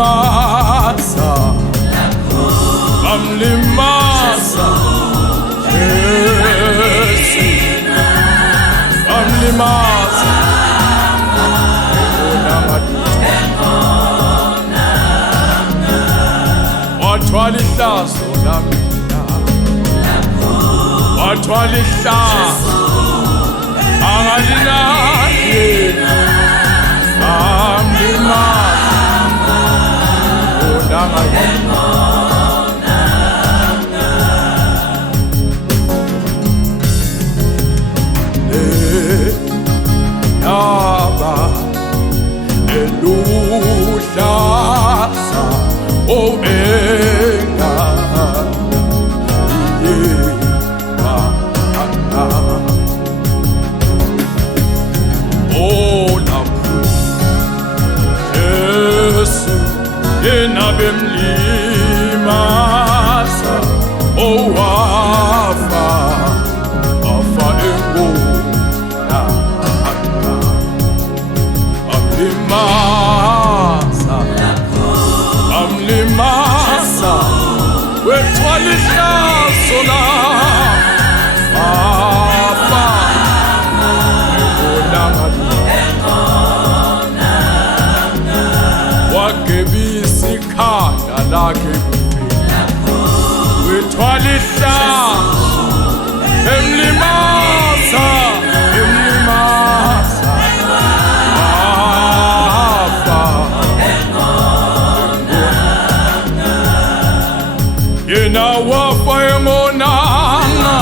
Bamlimasa, bamlimasa, Yesu, bamlimasa, wathwala ihlazo lamina, wathwala ihlazo, angalinaki, bamlimasa. Naba eluhlaza oenga Bemlimasa, oh Wafa, Wafa engonanga, Bamlimasa, Bamlimasa, wethwala ihlazo lam, Wafa engonanga, wagebisa ikhanda lakhe wethwala ihlazo, emlimasa, emlimasa, Wafa engonanga, yena Wafa engonanga,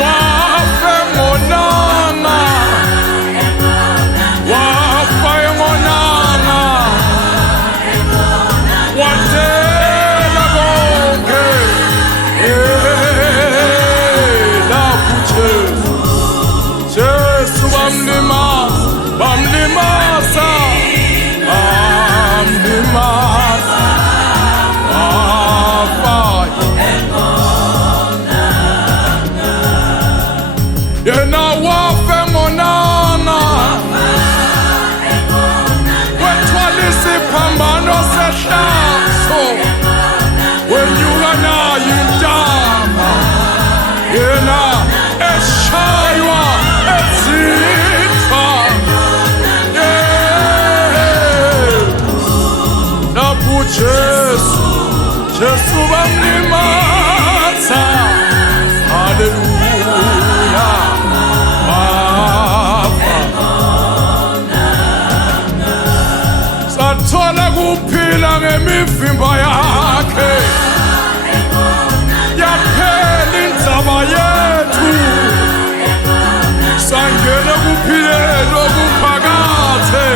Wafa engonanga, Wafa engonanga, watela konke, lapho Jesu bamlimasa, bamlimasa, bamlimasa, Wafa engonanga, yena Wafa engonanga, wethwala isiphambano sehlazo, wenyuka nayo intaba, yena eshaywa ezitha, lapho Jesu bamlimasa, haleluya, Wafa sathola kuphila ngemivimba yakhe, yaphela indzaba yethu, sangena kuphileni okuphakathe,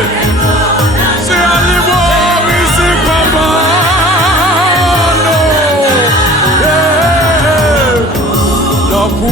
siyalibonga isiphambano, lapho